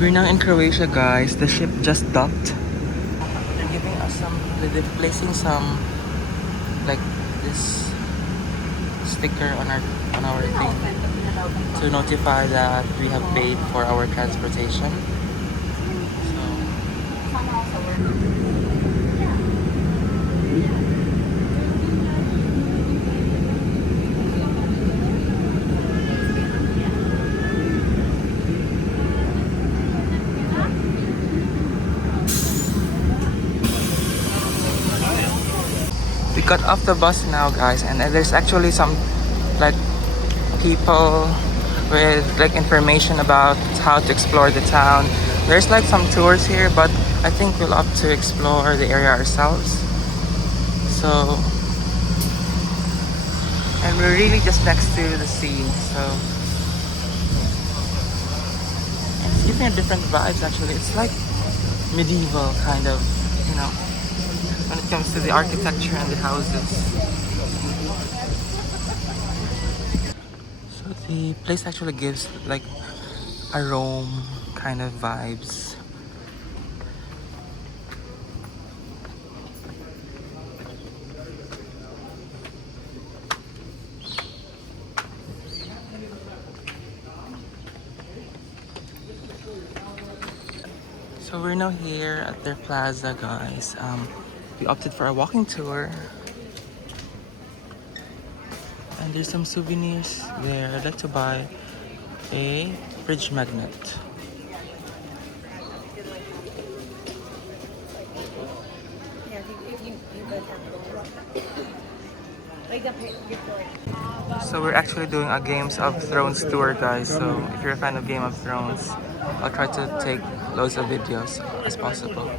We're now in Croatia, guys. The ship just docked. They're giving us some, they're placing some, like this sticker on our thing to notify that we have paid for our transportation. So, we got off the bus now, guys, and there's actually some like people with like information about how to explore the town. There's like some tours here, but I think we'll opt to explore the area ourselves. So, and we're really just next to the sea, so it's giving a different vibes actually. It's like medieval kind of, you know, when it comes to the architecture and the houses. So the place actually gives like a Rome kind of vibes. So we're now here at their plaza, guys. We opted for a walking tour. And there's some souvenirs there. I'd like to buy a fridge magnet. So we're actually doing a Games of Thrones tour, guys. So if you're a fan of Game of Thrones, I'll try to take loads of videos as possible.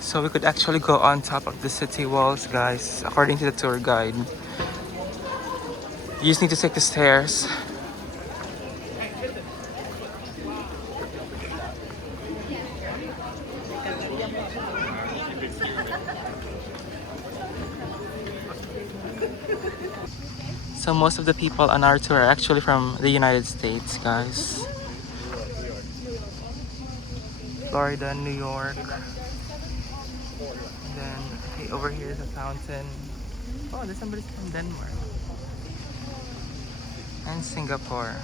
So we could actually go on top of the city walls, guys, according to the tour guide. You just need to take the stairs. So most of the people on our tour are actually from the United States, guys. Florida, New York. And then hey, over here is a fountain. Oh, there's somebody from Denmark. And Singapore.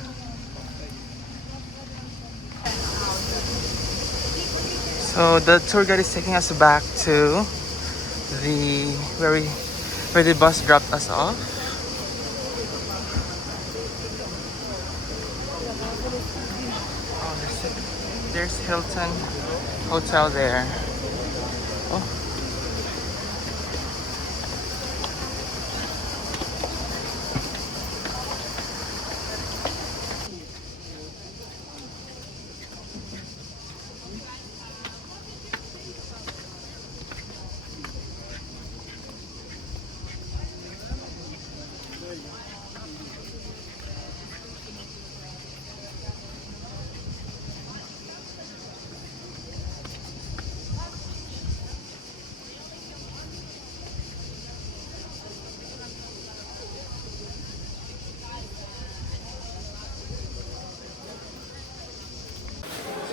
So the tour guide is taking us back to the where the bus dropped us off. Oh, there's Hilton Hotel there. Oh.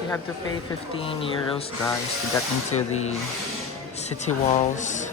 You have to pay 15 euros, guys, to get into the city walls.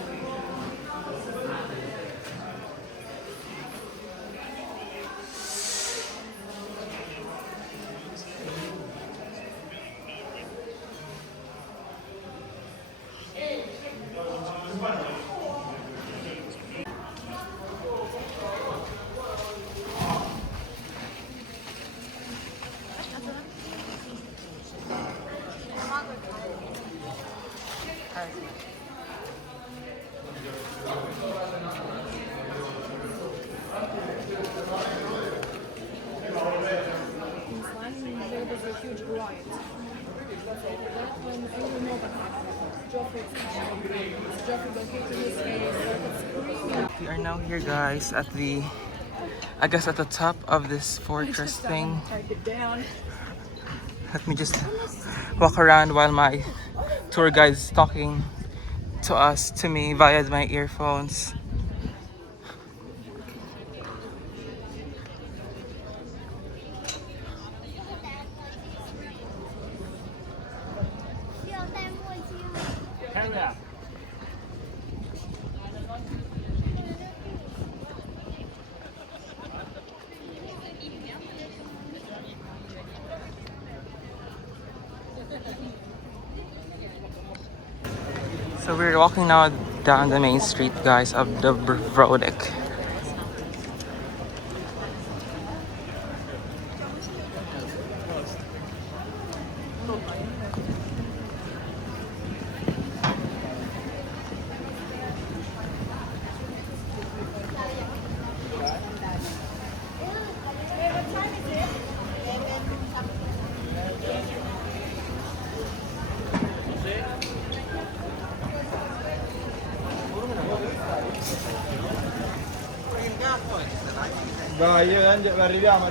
We are now here, guys, at the, I guess at the top of this fortress thing. Let me just walk around while my tour guide is talking to me via my earphones. So we're walking now down the main street, guys, of Dubrovnik. Dai, arriviamo.